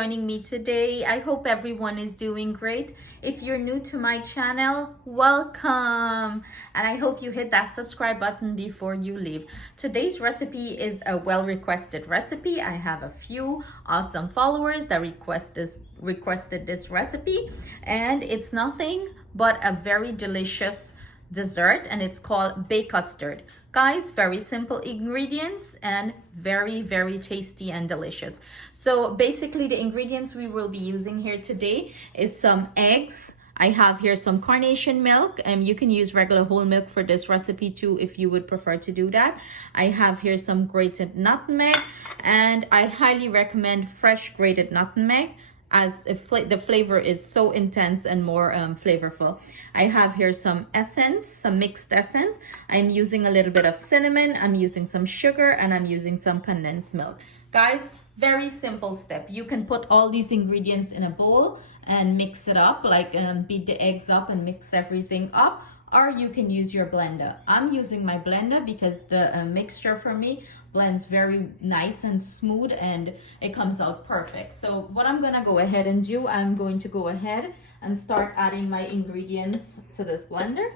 joining me today. I hope everyone is doing great. If you're new to my channel, welcome. And I hope you hit that subscribe button before you leave. Today's recipe is a well-requested recipe. I have a few awesome followers that requested this recipe. And it's nothing but a very delicious dessert, and it's called baked custard. Guys, very simple ingredients and very tasty and delicious. So basically the ingredients we will be using here today is some eggs. I have here some carnation milk, and you can use regular whole milk for this recipe too if you would prefer to do that. I have here some grated nutmeg, and I highly recommend fresh grated nutmeg, as the flavor is so intense and more flavorful. I have here some essence, some mixed essence. I'm using a little bit of cinnamon, I'm using some sugar, and I'm using some condensed milk. Guys, very simple step. You can put all these ingredients in a bowl and mix it up, like beat the eggs up and mix everything up, or you can use your blender. I'm using my blender because the mixture for me blends very nice and smooth, and it comes out perfect. So what I'm gonna go ahead and do, I'm going to go ahead and start adding my ingredients to this blender.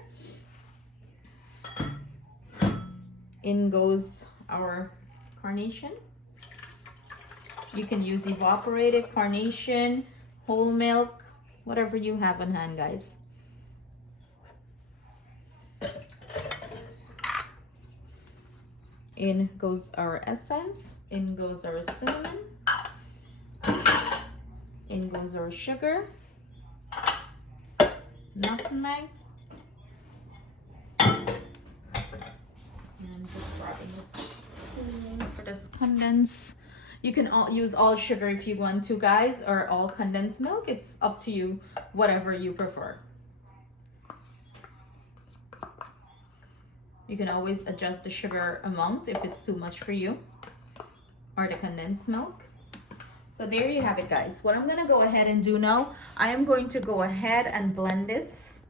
In goes our carnation. You can use evaporated carnation, whole milk, whatever you have on hand, guys. In goes our essence, in goes our cinnamon, in goes our sugar, nutmeg, and just grabbing this for this condensed. You can use all sugar if you want to, guys, or all condensed milk. It's up to you, whatever you prefer. You can always adjust the sugar amount if it's too much for you, or the condensed milk. So there you have it, guys. What I'm gonna go ahead and do now, I am going to go ahead and blend this,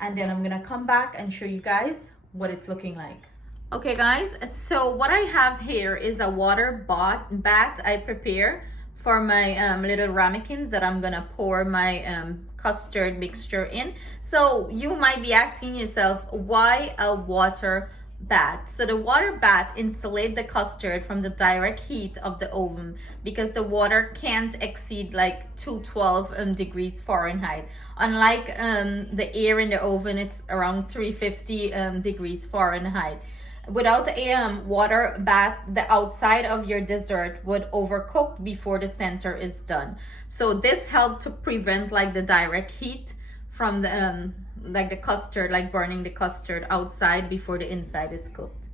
and then I'm gonna come back and show you guys what it's looking like. Okay guys, so what I have here is a water bath I prepare for my little ramekins that I'm gonna pour my custard mixture in. So you might be asking yourself, why a water bath? So the water bath insulates the custard from the direct heat of the oven, because the water can't exceed like 212 degrees Fahrenheit. Unlike the air in the oven, it's around 350 degrees Fahrenheit. Without a water bath, the outside of your dessert would overcook before the center is done. So this helped to prevent like the direct heat from the like the custard, like burning the custard outside before the inside is cooked.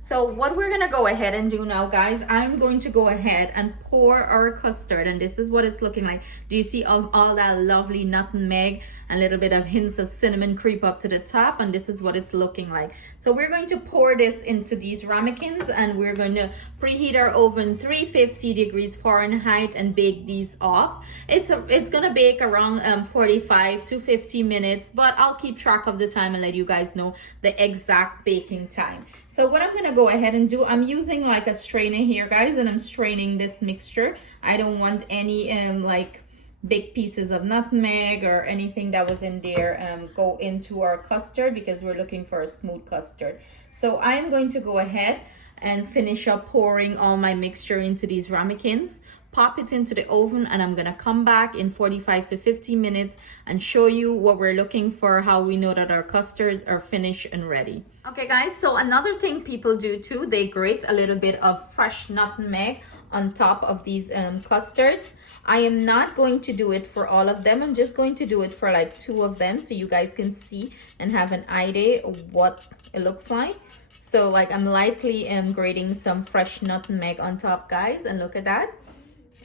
So what we're gonna go ahead and do now, guys, I'm going to go ahead and pour our custard, and this is what it's looking like. Do you see all that lovely nutmeg and a little bit of hints of cinnamon creep up to the top? And this is what it's looking like. So we're going to pour this into these ramekins, and we're going to preheat our oven 350 degrees Fahrenheit and bake these off. It's gonna bake around 45 to 50 minutes, but I'll keep track of the time and let you guys know the exact baking time. So what I'm gonna go ahead and do, I'm using like a strainer here, guys, and I'm straining this mixture. I don't want any like big pieces of nutmeg or anything that was in there go into our custard, because we're looking for a smooth custard. So I'm going to go ahead and finish up pouring all my mixture into these ramekins, pop it into the oven, and I'm gonna come back in 45 to 50 minutes and show you what we're looking for, how we know that our custards are finished and ready. Okay guys, so another thing people do too, they grate a little bit of fresh nutmeg on top of these custards. I am not going to do it for all of them. I'm just going to do it for like 2 of them, so you guys can see and have an idea of what it looks like. So like I'm lightly grating some fresh nutmeg on top, guys, and look at that.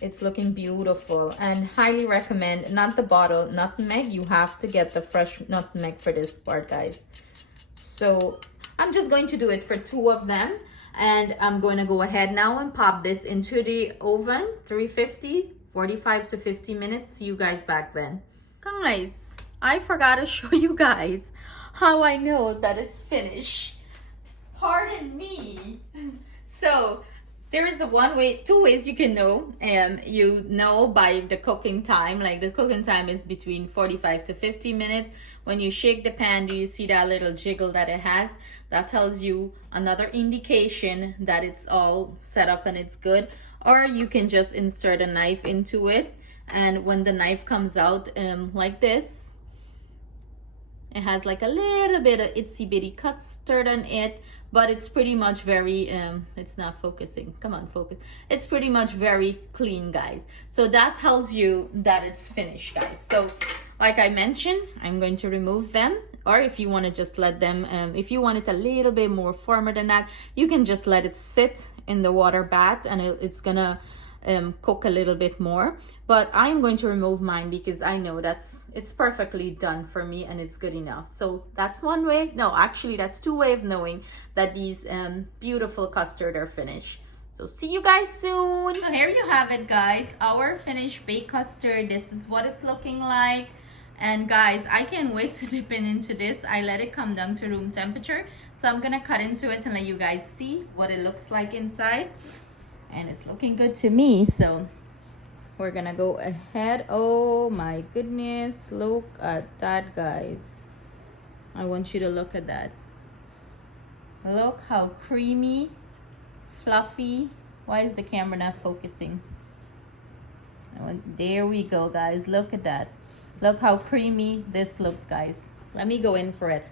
It's looking beautiful, and highly recommend, not the bottle nutmeg, you have to get the fresh nutmeg for this part, guys. So I'm just going to do it for 2 of them, and I'm going to go ahead now and pop this into the oven, 350, 45 to 50 minutes. See you guys back then. Guys, I forgot to show you guys how I know that it's finished. Pardon me. So There is a one way, two ways you can know. You know by the cooking time. Like the cooking time is between 45 to 50 minutes. When you shake the pan, do you see that little jiggle that it has? That tells you another indication that it's all set up and it's good. Or you can just insert a knife into it, and when the knife comes out like this, it has like a little bit of itsy bitty custard on it, but it's pretty much very it's not focusing. Come on, focus. It's pretty much very clean, guys. So that tells you that it's finished, guys. So like I mentioned, I'm going to remove them. Or if you want to just let them, if you want it a little bit more firmer than that, you can just let it sit in the water bath, and it's gonna cook a little bit more. But I'm going to remove mine because I know it's perfectly done for me and it's good enough. So that's one way. No, actually that's two ways of knowing that these beautiful custard are finished. So see you guys soon. So here you have it, guys, our finished baked custard. This is what it's looking like. And guys, I can't wait to dip into this. I let it come down to room temperature, so I'm gonna cut into it and let you guys see what it looks like inside. And it's looking good to me, so we're gonna go ahead. Oh my goodness, look at that, guys. I want you to look at that. Look how creamy, fluffy. Why is the camera not focusing? There we go, guys. Look at that. Look how creamy this looks, guys. Let me go in for it.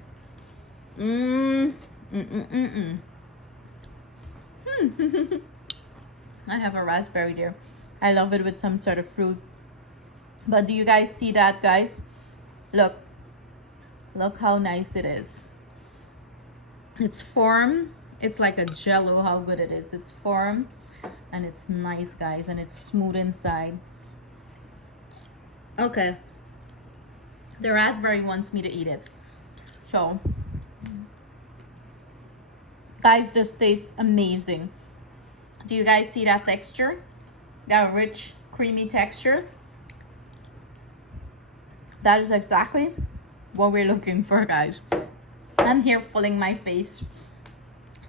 I have a raspberry there. I love it with some sort of fruit. But do you guys see that, guys? Look how nice it is. It's firm. It's like a jello, how good it is. It's firm and it's nice, guys, and it's smooth inside. Okay, the raspberry wants me to eat it, so guys, this tastes amazing. Do you guys see that texture? That rich, creamy texture? That is exactly what we're looking for, guys. I'm here filling my face.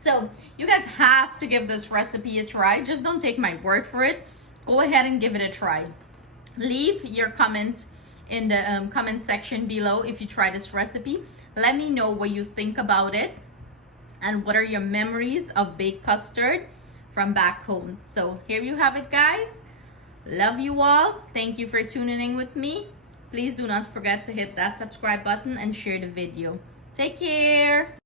So you guys have to give this recipe a try. Just don't take my word for it. Go ahead and give it a try. Leave your comment in the comment section below if you try this recipe. Let me know what you think about it and what are your memories of baked custard from back home. So here you have it, guys. Love you all. Thank you for tuning in with me. Please do not forget to hit that subscribe button and share the video. Take care.